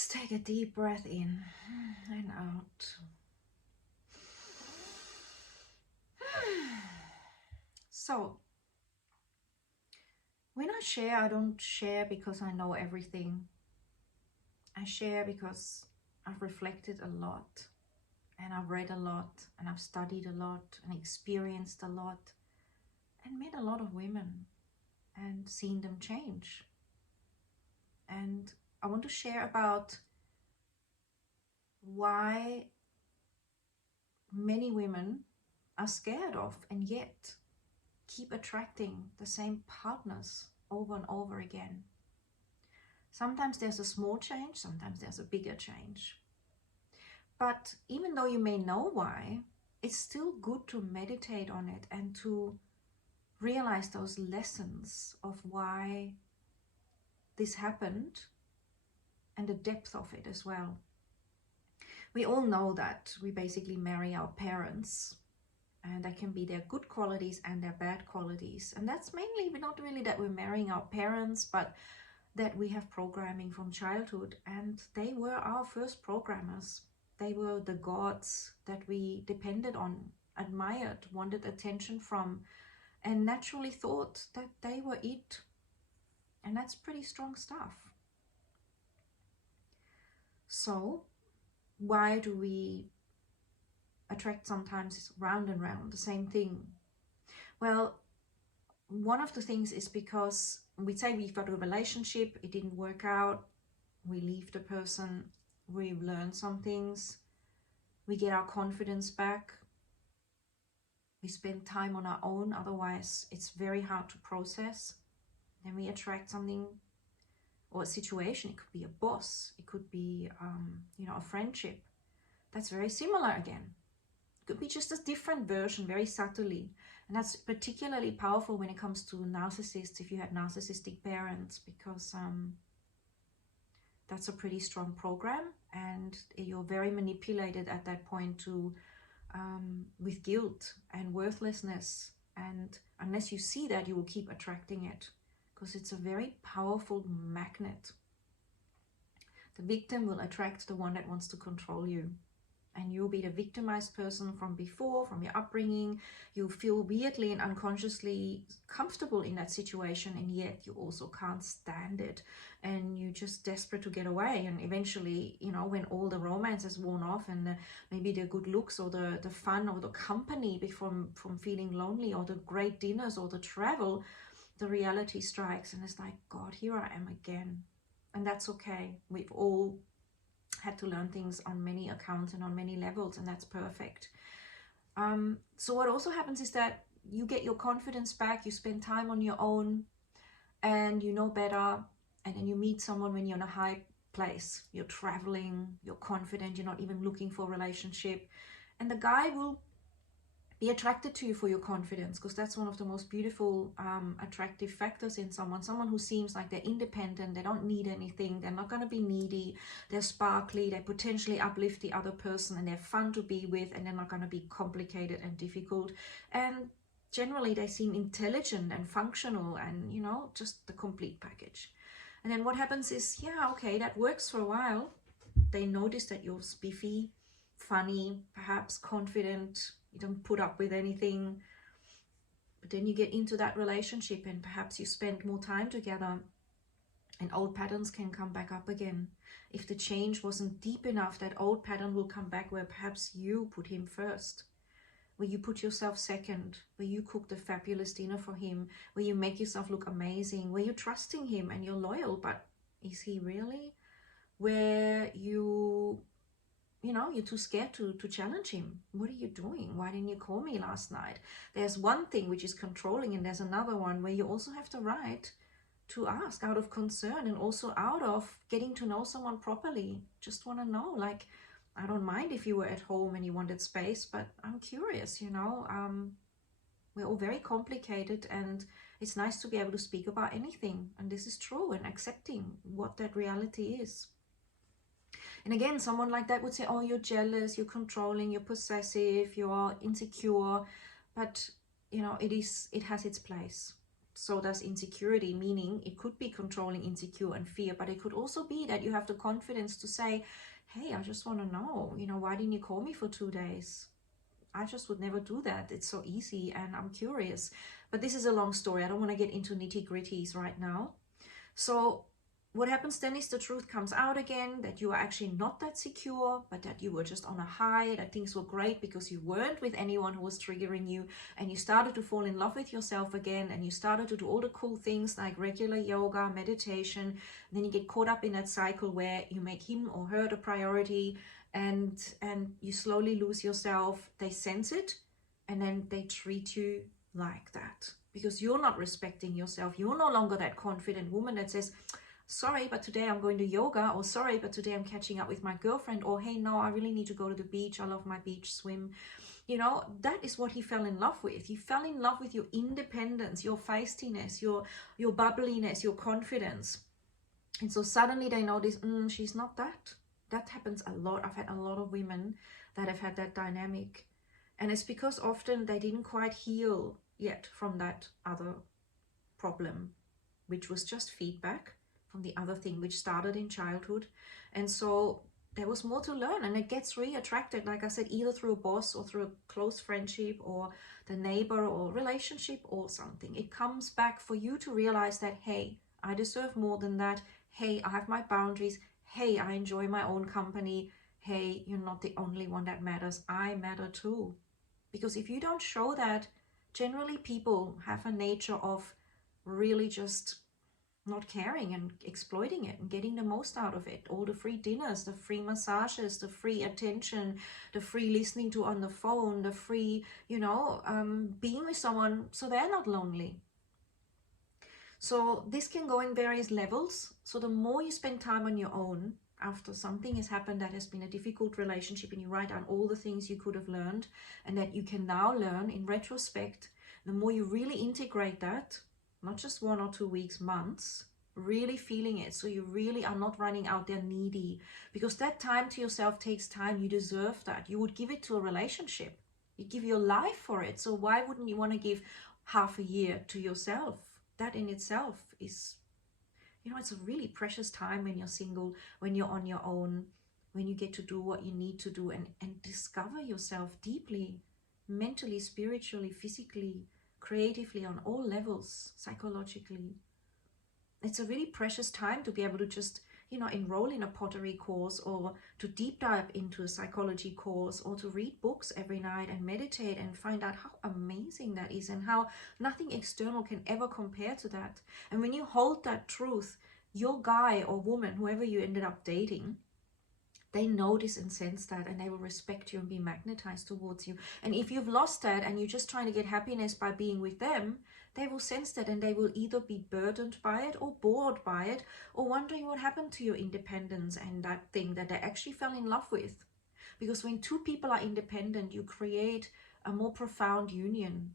Let's take a deep breath in and out. So, when I share, I don't share because I know everything. I share because I've reflected a lot, and I've read a lot, and I've studied a lot, and experienced a lot, and met a lot of women, and seen them change. And I want to share about why many women are scared of and yet keep attracting the same partners over and over again. Sometimes there's a small change, sometimes there's a bigger change. But even though you may know why, it's still good to meditate on it and to realize those lessons of why this happened and the depth of it as well. We all know that we basically marry our parents, and that can be their good qualities and their bad qualities. And that's mainly not really that we're marrying our parents, but that we have programming from childhood, and they were our first programmers. They were the gods that we depended on, admired, wanted attention from, and naturally thought that they were it. And that's pretty strong stuff. So why do we attract sometimes round and round the same thing? Well, one of the things is because we say we've got a relationship, it didn't work out, we leave the person, we learn some things, we get our confidence back, we spend time on our own, otherwise it's very hard to process. Then we attract something or a situation. It could be a boss, it could be a friendship that's very similar again. It could be just a different version, very subtly. And that's particularly powerful when it comes to narcissists, if you had narcissistic parents, because that's a pretty strong program, and you're very manipulated at that point to with guilt and worthlessness. And unless you see that, you will keep attracting it, because it's a very powerful magnet. The victim will attract the one that wants to control you. And you'll be the victimized person from before, from your upbringing. You feel weirdly and unconsciously comfortable in that situation, and yet you also can't stand it. And you're just desperate to get away. And eventually, when all the romance has worn off, and maybe the good looks or the fun or the company from feeling lonely, or the great dinners or the travel, the reality strikes, and it's like, God, here I am again. And that's okay. We've all had to learn things on many accounts and on many levels, and that's perfect. So what also happens is that you get your confidence back, you spend time on your own, and you know better, and then you meet someone when you're in a high place, you're traveling, you're confident, you're not even looking for a relationship, and the guy will be attracted to you for your confidence, because that's one of the most beautiful attractive factors in someone who seems like they're independent, they don't need anything, they're not going to be needy, they're sparkly, they potentially uplift the other person, and they're fun to be with, and they're not going to be complicated and difficult, and generally they seem intelligent and functional, and just the complete package. And then what happens is, yeah, okay, that works for a while. They notice that you're spiffy, funny, perhaps confident, you don't put up with anything. But then you get into that relationship, and perhaps you spend more time together, and old patterns can come back up again. If the change wasn't deep enough, that old pattern will come back, where perhaps you put him first, where you put yourself second, where you cook the fabulous dinner for him, where you make yourself look amazing, where you're trusting him and you're loyal, but is he really? Where you're too scared to challenge him. What are you doing? Why didn't you call me last night? There's one thing which is controlling, and there's another one where you also have the right to ask out of concern, and also out of getting to know someone properly. Just want to know, like, I don't mind if you were at home and you wanted space, but I'm curious, we're all very complicated, and it's nice to be able to speak about anything. And this is true, and accepting what that reality is. And again, someone like that would say, oh, you're jealous, you're controlling, you're possessive, you're insecure. But, it has its place. so does insecurity, meaning it could be controlling, insecure, and fear, but it could also be that you have the confidence to say, hey, I just want to know, why didn't you call me for 2 days? I just would never do that. It's so easy and I'm curious. But this is a long story. I don't want to get into nitty-gritties right now. So what happens then is the truth comes out again, that you are actually not that secure, but that you were just on a high, that things were great because you weren't with anyone who was triggering you, and you started to fall in love with yourself again, and you started to do all the cool things like regular yoga, meditation, and then you get caught up in that cycle where you make him or her the priority, and you slowly lose yourself. They sense it, and then they treat you like that because you're not respecting yourself. You're no longer that confident woman that says, sorry, but today I'm going to yoga, or sorry, but today I'm catching up with my girlfriend, or hey, no, I really need to go to the beach. I love my beach swim. That is what he fell in love with. He fell in love with your independence, your feistiness, your bubbliness, your confidence. And so suddenly they notice, she's not that. That happens a lot. I've had a lot of women that have had that dynamic. And it's because often they didn't quite heal yet from that other problem, which was just feedback from the other thing, which started in childhood. And so there was more to learn, and it gets re-attracted, like I said, either through a boss or through a close friendship or the neighbor or relationship or something. It comes back for you to realize that, hey, I deserve more than that. Hey, I have my boundaries. Hey, I enjoy my own company. Hey, you're not the only one that matters. I matter too. Because if you don't show that, generally people have a nature of really just not caring and exploiting it and getting the most out of it. All the free dinners, the free massages, the free attention, the free listening to on the phone, the free, being with someone so they're not lonely. So this can go in various levels. So the more you spend time on your own after something has happened that has been a difficult relationship, and you write down all the things you could have learned and that you can now learn in retrospect, the more you really integrate that, not just 1 or 2 weeks, months, really feeling it. So you really are not running out there needy, because that time to yourself takes time. You deserve that. You would give it to a relationship. You give your life for it. So why wouldn't you want to give half a year to yourself? That in itself is, it's a really precious time when you're single, when you're on your own, when you get to do what you need to do and discover yourself deeply, mentally, spiritually, physically, creatively, on all levels, psychologically. It's a really precious time to be able to just, enroll in a pottery course, or to deep dive into a psychology course, or to read books every night and meditate and find out how amazing that is and how nothing external can ever compare to that. And when you hold that truth, your guy or woman, whoever you ended up dating, they notice and sense that, and they will respect you and be magnetized towards you. And if you've lost that and you're just trying to get happiness by being with them, they will sense that, and they will either be burdened by it or bored by it, or wondering what happened to your independence and that thing that they actually fell in love with. Because when two people are independent, you create a more profound union.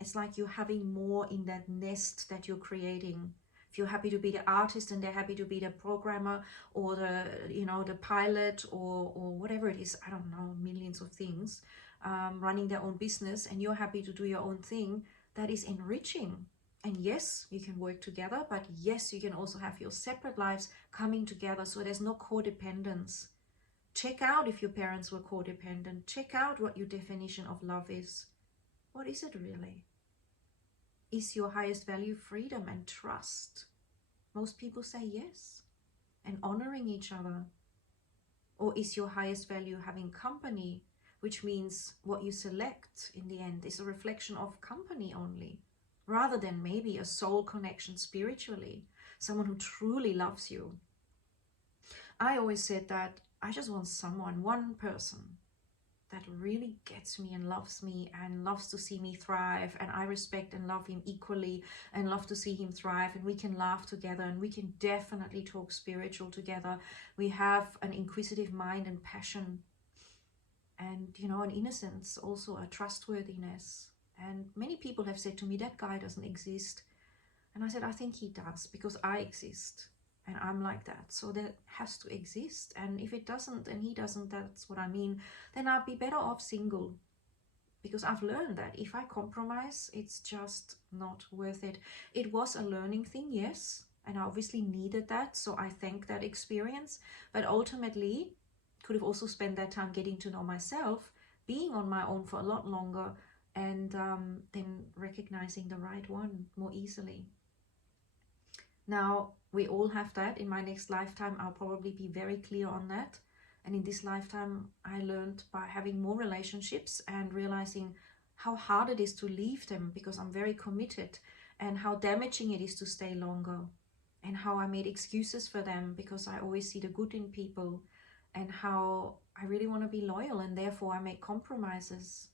It's like you're having more in that nest that you're creating. If you're happy to be the artist and they're happy to be the programmer or the pilot or whatever it is, I don't know, millions of things, running their own business, and you're happy to do your own thing, that is enriching. And yes, you can work together, but yes, you can also have your separate lives coming together, so there's no codependence. Check out if your parents were codependent. Check out what your definition of love is. What is it really? Is your highest value freedom and trust? Most people say yes. And honoring each other. Or is your highest value having company, which means what you select in the end is a reflection of company only, rather than maybe a soul connection spiritually, someone who truly loves you. I always said that I just want someone, one person, that really gets me and loves to see me thrive, and I respect and love him equally and love to see him thrive, and we can laugh together, and we can definitely talk spiritual together. We have an inquisitive mind and passion, and an innocence, also a trustworthiness. And many people have said to me, that guy doesn't exist. And I said, I think he does, because I exist. And I'm like that, so that has to exist. And if it doesn't, and he doesn't, that's what I mean, then I'd be better off single. because I've learned that if I compromise, it's just not worth it. It was a learning thing, yes, and I obviously needed that, so I thank that experience. But ultimately, could have also spent that time getting to know myself, being on my own for a lot longer, and then recognizing the right one more easily. Now, we all have that. In my next lifetime, I'll probably be very clear on that. And in this lifetime, I learned by having more relationships and realizing how hard it is to leave them because I'm very committed, and how damaging it is to stay longer, and how I made excuses for them because I always see the good in people, and how I really want to be loyal and therefore I make compromises.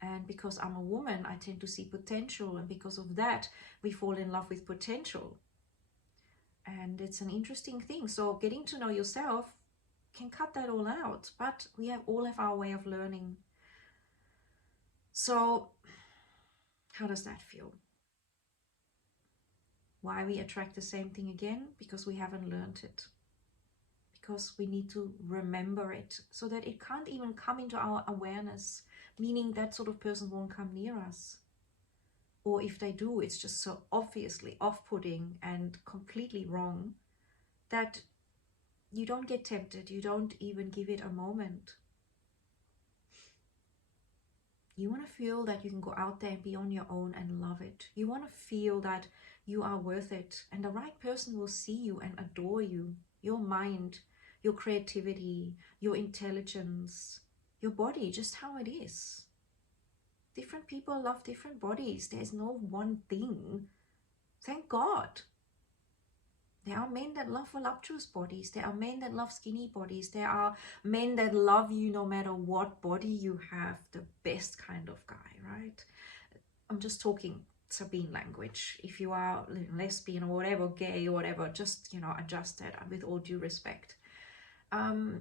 And because I'm a woman, I tend to see potential, and because of that, we fall in love with potential. And it's an interesting thing. So getting to know yourself can cut that all out, but we all have our way of learning. So how does that feel? Why we attract the same thing again? Because we haven't learned it. Because we need to remember it so that it can't even come into our awareness, meaning that sort of person won't come near us. Or if they do, it's just so obviously off-putting and completely wrong that you don't get tempted, you don't even give it a moment. You want to feel that you can go out there and be on your own and love it. You want to feel that you are worth it, and the right person will see you and adore you, your mind, your creativity, your intelligence, your body, just how it is. Different people love different bodies. There's no one thing. Thank God. There are men that love voluptuous bodies. There are men that love skinny bodies. There are men that love you no matter what body you have. The best kind of guy, right? I'm just talking Sabine language. If you are lesbian or whatever, gay or whatever, just, adjust that with all due respect.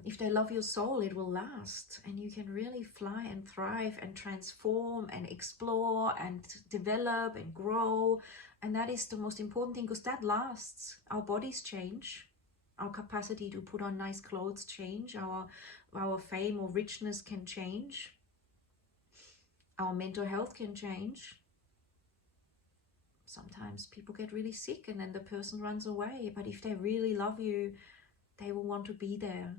If they love your soul, it will last, and you can really fly and thrive and transform and explore and develop and grow. And that is the most important thing, because that lasts. Our bodies change, our capacity to put on nice clothes change, our fame or richness can change, our mental health can change. Sometimes people get really sick and then the person runs away, but if they really love you, they will want to be there.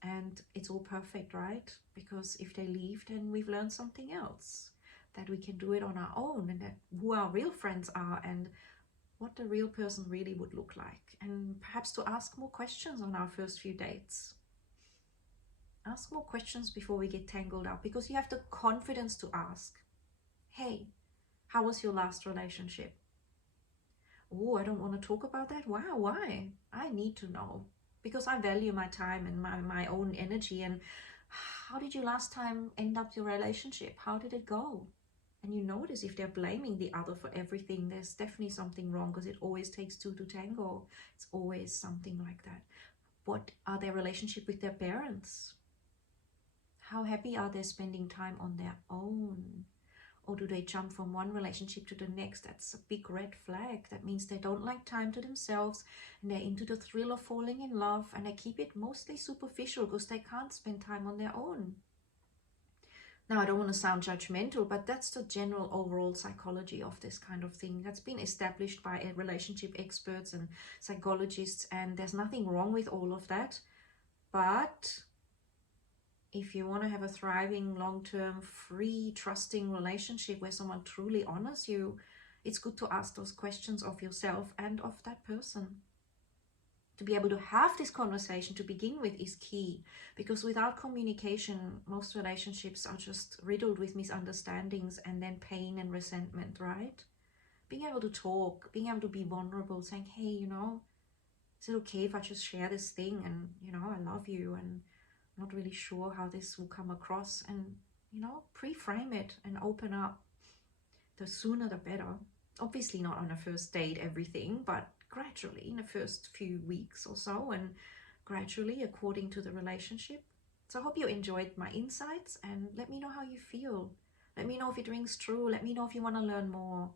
And it's all perfect, right? Because if they leave, then we've learned something else, that we can do it on our own, and that who our real friends are and what the real person really would look like. And perhaps to ask more questions on our first few dates. Ask more questions before we get tangled up, because you have the confidence to ask, hey, how was your last relationship? Oh, I don't want to talk about that. Wow, why? I need to know, because I value my time and my own energy. And how did you last time end up your relationship? How did it go? And you notice if they're blaming the other for everything, there's definitely something wrong, because it always takes two to tango. It's always something like that. What are their relationship with their parents? How happy are they spending time on their own? Or do they jump from one relationship to the next? That's a big red flag. That means they don't like time to themselves, and they're into the thrill of falling in love, and they keep it mostly superficial because they can't spend time on their own. Now, I don't want to sound judgmental, but that's the general overall psychology of this kind of thing. That's been established by relationship experts and psychologists, and there's nothing wrong with all of that. But if you want to have a thriving, long-term, free, trusting relationship where someone truly honors you, it's good to ask those questions of yourself and of that person. To be able to have this conversation to begin with is key, because without communication, most relationships are just riddled with misunderstandings and then pain and resentment, right? Being able to talk, being able to be vulnerable, saying, hey, is it okay if I just share this thing? And, I love you, and not really sure how this will come across, and pre-frame it and open up. The sooner the better. Obviously not on a first date everything, but gradually in the first few weeks or so, and gradually according to the relationship. So I hope you enjoyed my insights, and let me know how you feel. Let me know if it rings true. Let me know if you want to learn more.